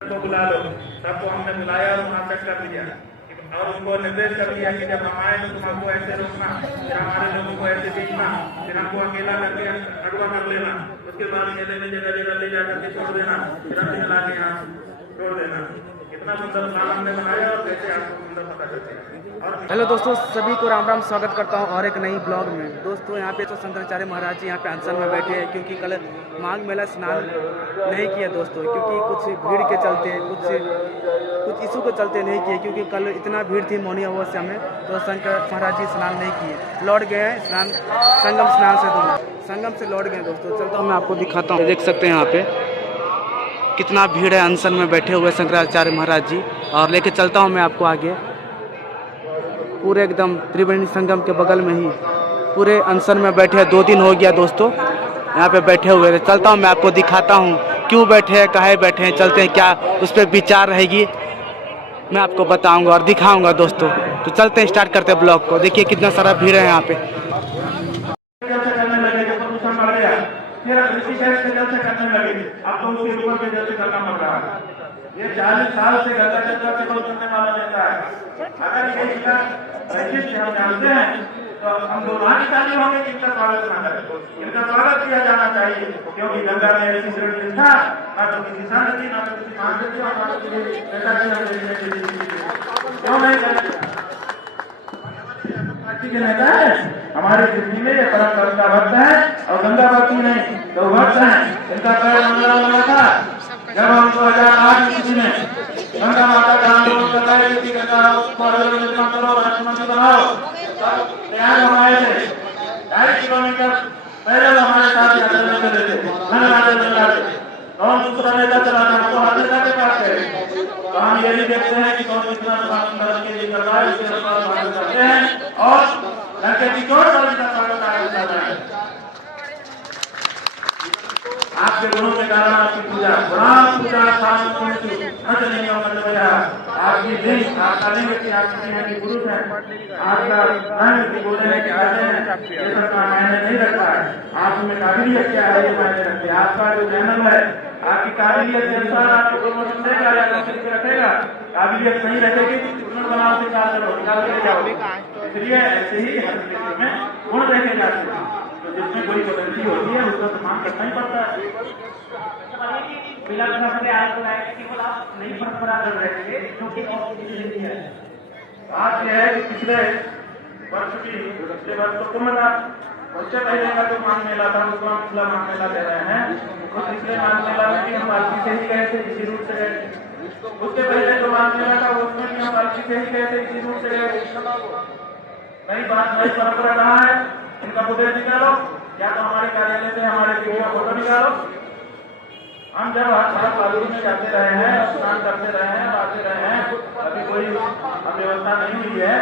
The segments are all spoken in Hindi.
को बुला लो। सबको हमने बुलाया और वहाँ तक कर दिया और उनको निर्देश कर दिया कि जब हम आए तो तुम हमको ऐसे रोकना, फिर हमारे लोगों को ऐसे देखना, फिर हमको अकेला करके अगवा कर लेना, उसके बाद मेले में जगह जगह ले जाकर के छोड़ देना, फिर अपने ला के यहाँ छोड़ देना। कितना सुंदर प्लान हमने बनाया और कैसे आपको सुंदर पता चलते हैं। हेलो दोस्तों, सभी को राम राम, स्वागत करता हूं और एक नई ब्लॉग में। दोस्तों यहाँ पे तो शंकराचार्य महाराज जी यहाँ पे अनशन में बैठे हैं क्योंकि कल माघ मेला स्नान नहीं किया दोस्तों, क्योंकि कुछ भीड़ के चलते कुछ इशू के चलते नहीं किए, क्योंकि कल इतना भीड़ थी मौनी अमावस्या में, तो शंकर महाराज जी स्नान नहीं किए, लौट गए हैं स्नान संगम स्नान से। तो संगम से लौट गए दोस्तों। चलता हूँ मैं आपको दिखाता हूँ। देख सकते हैं यहाँ पे कितना भीड़ है, अनशन में बैठे हुए शंकराचार्य महाराज जी। और लेके चलता हूँ मैं आपको आगे, पूरे एकदम त्रिवेणी संगम के बगल में ही पूरे अनशन में बैठे हैं। 2 दिन हो गया दोस्तों यहाँ पे बैठे हुए। चलता हूँ मैं आपको दिखाता हूँ क्यों बैठे हैं, काहे बैठे हैं, चलते हैं, क्या उस पर विचार रहेगी मैं आपको बताऊंगा और दिखाऊंगा दोस्तों। तो चलते हैं, स्टार्ट करते हैं ब्लॉग को। देखिए कितना सारा भीड़ है यहाँ पे। फिर ऋषिकेश के जल से करने लगे, अब तो उसके ऊपर के जल से करना पड़ रहा है। ये 40 साल से गंगा जल से बहुत करने वाला रहता है। अगर ये इसका वैशिष्ट हम जानते हैं तो हम दोनों शादी होंगे कि इनका स्वागत ना करें। इनका स्वागत किया जाना चाहिए, क्योंकि गंगा में ऐसी श्रेष्ठ था, ना तो किसी संत की, ना तो किसी महान की, और ना तो किसी ऐसा क्यों नहीं करें। के नेता है हमारे पृथ्वी में, ये परम गंगा भक्त है और गंगा भक्ति नहीं तो भक्त है। इनका पैर मंगला वाला था जब हम 2008 ईस्वी में गंगा माता का आंदोलन कर रहे थे कि गंगा को निर्माण करो, राष्ट्रमंत्री बनाओ, तैयार हो आए थे। 2.5 किलोमीटर पैदल हमारे साथ यात्रा में चले थे, लंगाते कौन दूसरा नेता चला था तो हर नेता के पास गए। तो हम ये भी देखते हैं कि कौन कितना स्वागत के लिए कर रहा है, उसके स्वागत करते हैं और लड़के की चोट वाले का स्वागत कर रहे हैं। आपके गुणों के कारण आपकी पूजा आपकी लिंग, आपका लिंग की आप किसी पुरुष है, आपका रंग की बोलने के कहते हैं, ये सब का मायने नहीं रखता है। आप में काबिलियत क्या है ये मायने रखते हैं। आपका जो जन्म है, आपकी काबिलियत के अनुसार आपको प्रमोशन देगा या नौकरी रखेगा। काबिलियत नहीं रखेगी तो बनाओ से निकाल के जाओ। इसलिए ऐसे ही हर क्षेत्र में गुण देखे जाते हैं, तो जिसमें कोई पॉलिसी होती है उसका सम्मान करना ही पड़ता है। नई परंपरा कर रहे थे जो कि बात यह है कि पिछले वर्ष को उससे पहले का जो माघ मेला था उसको हम पिछला माघ मेला ले रहे हैं। तो पिछले माघ मेला में भी हम पालकी से ही गए थे, इसी रूट से गए थे। उसके पहले जो माघ मेला था उसमें भी हम पालकी से ही गए थे, इसी रूट से गए। नई परंपरा कहाँ है, इनका फुटेज निकालो, या तो हमारे कार्यालय से हमारे वीडियो फोटो निकालो। हम जब हर पालकी में जाते रहे हैं, स्नान करते रहे हैं, आते रहे हैं, अभी कोई व्यवस्था नहीं हुई है,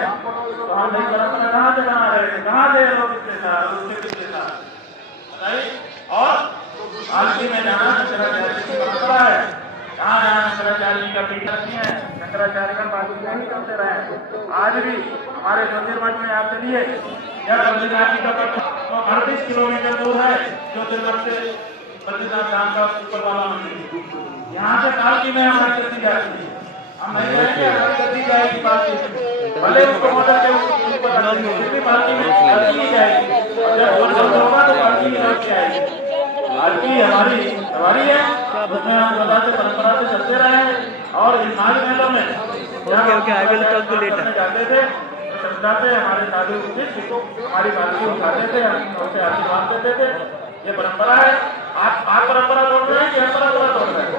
तो हम नई परंपरा कहाँ से बना रहे थे, कहाँ से लोग पिछले साल उसके पिछले साल बताइए। और पालकी में जाना शंकराचार्य की परंपरा है, कहाँ जाना शंकराचार्य जी का पीठ रखी है, शंकराचार्य का पालकी में ही करते रहे। आज भी हमारे ज्योतिर्मठ में आप चलिए, जब बद्रीनाथ जी का 38 किलोमीटर दूर है ज्योतिर्मठ से बद्रीनाथ धाम का ऊपर वाला मंदिर, यहाँ से पालकी में हमारी गति जाती है। हम नहीं जाएंगे, हमारी गति जाएगी पालकी से, भले उसको मोटर के फिर भी पालकी में गति ही जाएगी। और जब मोटर होगा तो पालकी में लौट जाएगी। पालकी हमारी है, उसमें हम सदा से परंपरा से चलते रहे हैं। और इस माघ मेलों में जाते थे तो श्रद्धा से हमारे साधु हमारी पालकी उठाते थे, उनसे आशीर्वाद देते थे। ये परंपरा है। आप परंपरा तोड़ रहे हैं कि हम परंपरा तोड़ रहे हैं?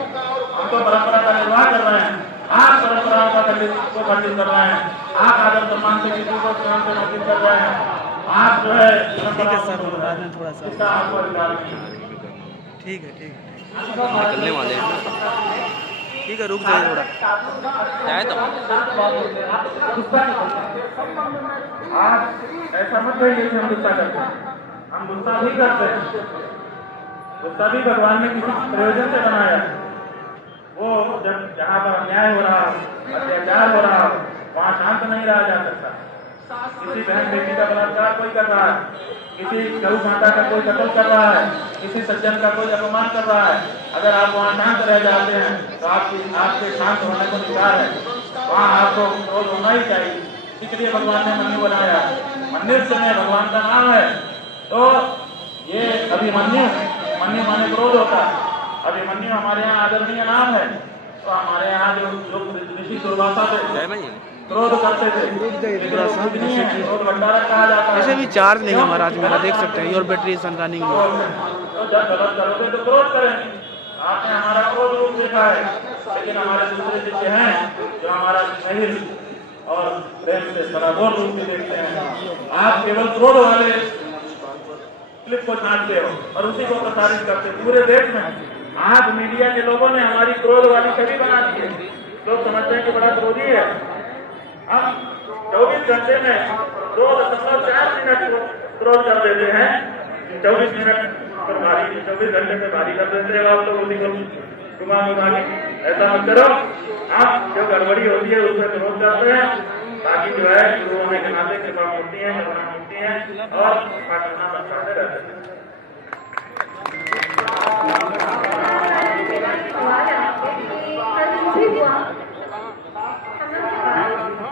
हम तो परंपरा का निर्वाह कर रहे हैं, आप परंपराओं का खंडित कर रहे हैं। आप आदर सम्मान से किसी को स्वयं से नोटिस कर रहे हैं। आप जो है थोड़ा सा इसका आपको अधिकार नहीं। ठीक है निकलने वाले हैं, ठीक है, रुक जाइए थोड़ा जाए तो। आज ऐसा मत कहिए कि हम गुस्सा करते हैं, हम गुस्सा भी करते हैं। गुस्सा भी भगवान ने किसी प्रयोजन से बनाया है। वो जब जहाँ पर अन्याय हो रहा, अत्याचार हो रहा, वहाँ शांत नहीं रहा जा सकता। किसी बहन बेटी का बलात्कार कोई कर रहा है, किसी गौ माता का कोई कत्ल कर रहा है, किसी सज्जन का कोई अपमान कर रहा है, अगर आप वहाँ शांत रह जाते हैं तो आपके शांत होने को निकार है, वहाँ आपको क्रोध होना ही चाहिए। इसलिए भगवान ने मन्यु बनाया। मन्युष्य में भगवान का नाम है। तो ये अभिमन्यु, मन्यु माने क्रोध होता है, अभिमन्यु हमारे यहाँ आदरणीय नाम है। तो हमारे यहाँ जो ऋषि दुर्वासा थे क्रोध करते थे, क्रोध भंडारा कहा जाता है। ऐसे भी चार्ज नहीं है महाराज मेरा, देख सकते हैं। Your battery is running. तो जब गलत करोगे तो क्रोध करेंगे। आपने हमारा क्रोध रूप देखा है, लेकिन हमारे दूसरे शिष्य हैं जो हमारा स्नेहिल और प्रेम से सराबोर रूप में देखते हैं। आप केवल क्रोध वाले क्लिप को छांटते हो और उसी को प्रसारित करते पूरे देश में। आज मीडिया के लोगों ने हमारी क्रोध वाली छवि बना दी है। लोग समझते हैं कि बड़ा क्रोधी है। हम 24 घंटे में 2.4 मिनट क्रोध कर देते हैं। 24 मिनट पर भारी, 24 घंटे में भारी कर देते हैं आप लोग उसी को घुमा घुमा के। ऐसा मत करो। आप जो गड़बड़ी होती है उसमें क्रोध करते हैं, बाकी जो है गुरु होने के नाते कृपा होती है, करुणा होती है और पाठना बढ़ाते रहते हैं।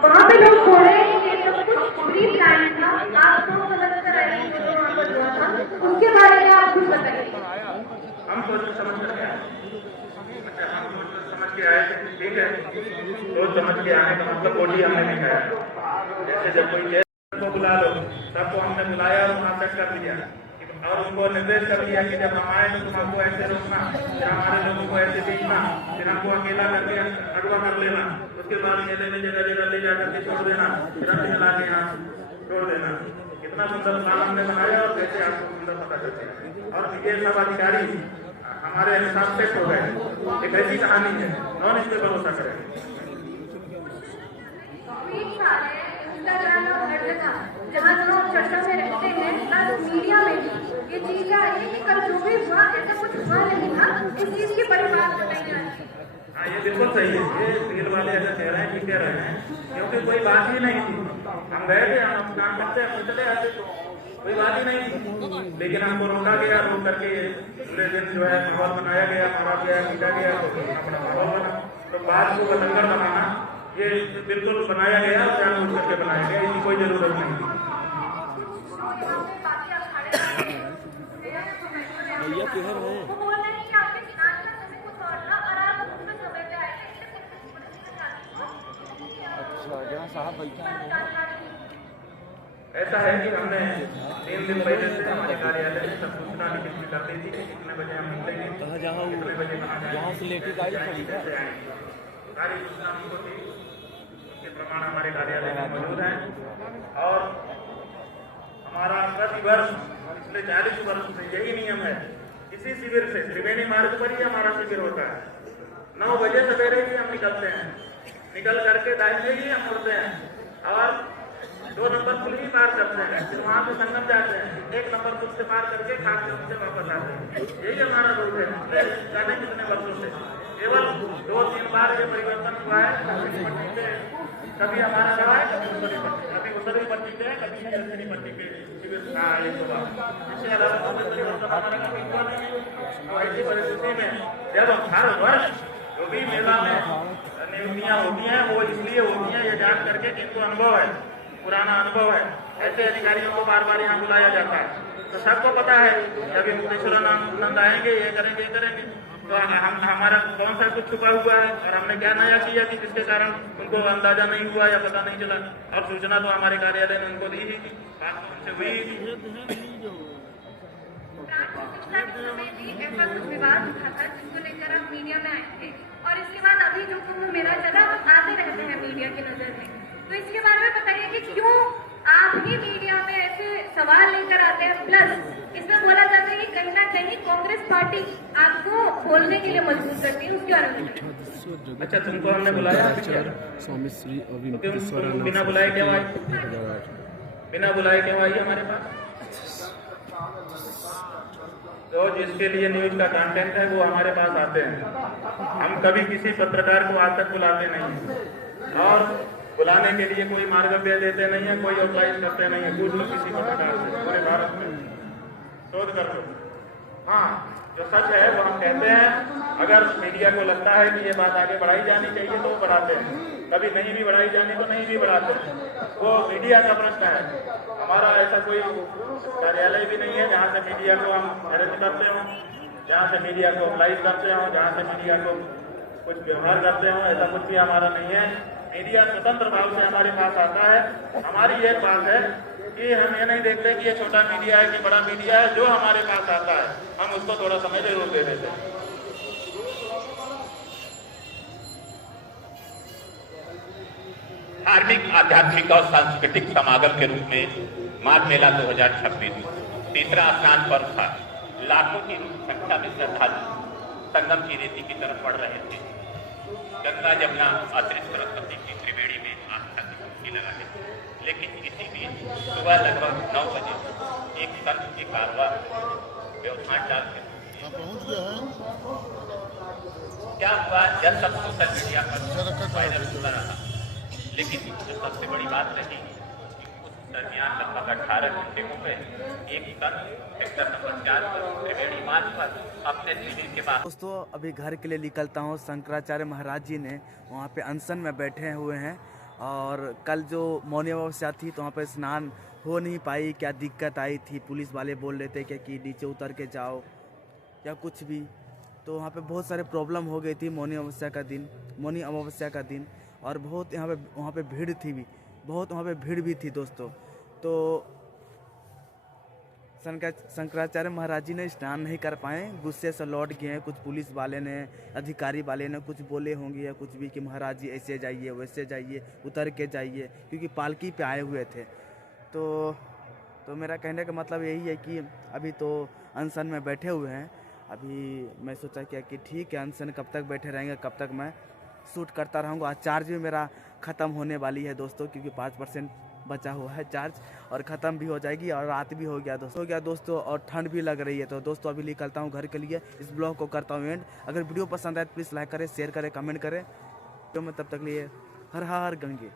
वहाँ पे लोग बोल रहे हैं कि ये सब कुछ प्री प्लान था, आप लोग गलत कर रहे हैं जो वहाँ पर हुआ था, उसके बारे में आप कुछ बताइए। हम सोच समझ कर आए, हम समझ के आए थे, ठीक है। सोच समझ के आने का मतलब कोई हमने दिखाया। जैसे जब कोई गेस्ट को बुला लो, सबको हमने बुलाया और वहाँ तक कर दिया और उनको निर्देश कर दिया कि जब हम आए तो तुम हमको ऐसे रोकना, फिर हमारे लोगों को ऐसे भेजना, फिर हमको अकेला करके अगवा कर लेना, उसके बाद मेले में जगह जगह ले जाकर के छोड़ देना, फिर हम मिला के यहाँ छोड़ देना। कितना सुंदर प्लान हमने बनाया और कैसे आपको सुंदर पता चलते हैं। और ये सब अधिकारी हमारे हिसाब से हो गए। एक ऐसी कहानी है, नॉन इस पे भरोसा करें। जहाँ लोग चर्चा में रहते हैं, प्लस मीडिया में भी ये चीज क्या है कि कल जो भी हुआ ऐसा कुछ हुआ नहीं था, इस चीज की परिवार बताई जाती है। हाँ, ये बिल्कुल सही है। ये फील्ड वाले ऐसा कह रहे हैं कि कह रहे हैं, क्योंकि कोई बात ही नहीं थी। हम गए थे, हम काम करते हैं, चले आते, कोई बात ही नहीं थी। लेकिन हमको रोका गया, रोक करके अगले दिन जो है माहौल बनाया गया, मारा गया, पीटा गया, तो अपना माहौल बना। तो बात को बतंगर बनाना ये बिल्कुल बनाया गया और जानबूझ करके बनाया गया, इसकी कोई जरूरत नहीं थी। ऐसा है कि हमने 3 दिन पहले से हमारे कार्यालय में सब सूचना लिखित में कर दी थी कि कितने बजे हम निकलेंगे, कितने बजे जहाँ से लेके गाड़ी खड़ी है सारी सूचना हमको थी। उसके प्रमाण हमारे कार्यालय में मौजूद है। और हमारा प्रतिवर्ष पिछले 40 वर्ष से यही नियम है, इसी शिविर से त्रिवेणी मार्ग पर ही हमारा शिविर होता है। 9 बजे सवेरे ही हम निकलते हैं, निकल करके दाहिने ही हम मुड़ते हैं और 2 नंबर पुल ही पार करते हैं, फिर वहाँ से संगम जाते हैं, 1 नंबर पुल से पार करके खास से वापस आते हैं। यही हमारा रूट है। जाने कितने वर्षों से केवल 2-3 बार ये परिवर्तन हुआ है। दक्षिणी पट्टी पे कभी हमारा रहा है, कभी उत्तरी पट्टी पे, कभी दक्षिणी पट्टी पे शिविर रहा है। इससे अलावा कोई परिवर्तन हमारा कभी हुआ नहीं है। ऐसी परिस्थिति में जब हर वर्ष जो भी मेला में नियुक्तियाँ होती हैं वो इसलिए होती हैं ये जान करके कि इनको अनुभव है, पुराना अनुभव है। ऐसे अधिकारियों को बार बार यहाँ बुलाया जाता है। तो सबको पता है जब मुक्तेश्वरानंद आएंगे, ये करेंगे, ये करेंगे, तो हम हमारा कौन सा कुछ छुपा हुआ है और हमने क्या नया किया कि जिसके कारण उनको अंदाजा नहीं हुआ या पता नहीं चला। और सूचना तो हमारे कार्यालय ने उनको दी ही थी, बात तो उनसे हुई थी। ऐसा कुछ विवाद उठा था जिसको लेकर आप मीडिया में आए थे और इसके बाद अभी जो कुंभ मेला चला आते रहते हैं मीडिया की नजर में, तो इसके बारे में बताइए कि क्यों आप ही मीडिया में ऐसे सवाल लेकर आते हैं। प्लस इसमें बोला जाता है कि कहीं ना कहीं कांग्रेस पार्टी आपको बोलने के लिए मजबूर करती है, उसके बारे में। अच्छा, तुमको हमने बुलाया स्वामी श्री बिना बुलाए क्यों आई? बिना बुलाए क्यों आई हमारे पास? तो जिसके लिए न्यूज का कंटेंट है वो हमारे पास आते हैं। हम कभी किसी पत्रकार को आज तक बुलाते नहीं और बुलाने के लिए कोई मार्गदर्शन देते नहीं है, कोई ऑर्गेनाइज करते नहीं है। पूछ लो किसी पत्रकार से, पूरे भारत में शोध कर लो। हाँ, जो सच है वो हम कहते हैं। अगर मीडिया को लगता है कि ये बात आगे बढ़ाई जानी चाहिए तो वो बढ़ाते हैं, कभी नहीं भी बढ़ाई जानी तो नहीं भी बढ़ाते हैं। वो मीडिया का प्रश्न है। हमारा ऐसा कोई कार्यालय भी नहीं है जहाँ से मीडिया को हम अरेस्ट करते हों, जहाँ से मीडिया को लाइव करते हों, जहाँ से मीडिया को कुछ व्यवहार करते हों, ऐसा कुछ भी हमारा नहीं है। मीडिया स्वतंत्र भाव से हमारे पास आता है। हमारी एक बात है कि हम ये नहीं देखते कि ये छोटा मीडिया है कि बड़ा मीडिया है। जो हमारे पास आता है हम उसको थोड़ा समय जरूर दे देते हैं। धार्मिक, आध्यात्मिक और सांस्कृतिक समागम के रूप में माघ मेला 2026 तीसरा स्नान पर्व था। लाखों की संख्या में श्रद्धालु संगम की रेती की तरफ बढ़ रहे थे। गंगा जमुना अतिरिक्त सरस्वती की त्रिवेणी में आस्था की डुबकी लगाने, लेकिन इसी बीच सुबह लगभग 9 बजे एक संत के कारवा व्यवधान डाल के क्या हुआ, यह सब सोशल मीडिया पर वायरल होता रहा। लेकिन जो सबसे बड़ी बात रही कि उस दरमियान लगभग 18 घंटे हो गए, एक संत सेक्टर नंबर 4 पर त्रिवेणी मार्ग पर अपने शिविर के बाद। दोस्तों अभी घर के लिए निकलता हूँ। शंकराचार्य महाराज जी ने वहाँ पे अनशन में बैठे हुए हैं और कल जो मौनी अमावस्या थी तो वहाँ पे स्नान हो नहीं पाई। क्या दिक्कत आई थी, पुलिस वाले बोल रहे थे कि नीचे उतर के जाओ या कुछ भी, तो वहाँ पे बहुत सारे प्रॉब्लम हो गई थी मौनी अमावस्या का दिन और बहुत वहाँ पे भीड़ थी भी, बहुत वहाँ पे भीड़ भी थी दोस्तों। तो शंकराचार्य महाराज जी ने स्नान नहीं कर पाए, गुस्से से लौट गए हैं। कुछ पुलिस वाले ने, अधिकारी वाले ने कुछ बोले होंगे या कुछ भी कि महाराज जी ऐसे जाइए वैसे जाइए, उतर के जाइए, क्योंकि पालकी पे आए हुए थे। तो मेरा कहने का मतलब यही है कि अभी तो अनशन में बैठे हुए हैं। अभी मैं सोचा क्या कि ठीक है, अनशन कब तक बैठे रहेंगे, कब तक मैं शूट करता रहूँगा। चार्ज भी मेरा ख़त्म होने वाली है दोस्तों, क्योंकि 5% बचा हुआ है चार्ज और ख़त्म भी हो जाएगी और रात भी हो गया दोस्तों और ठंड भी लग रही है। तो दोस्तों अभी निकलता हूँ घर के लिए, इस ब्लॉग को करता हूँ एंड। अगर वीडियो पसंद आए तो प्लीज़ लाइक करें, शेयर करें, कमेंट करें। तो मैं तब तक लिए हर हर गंगे।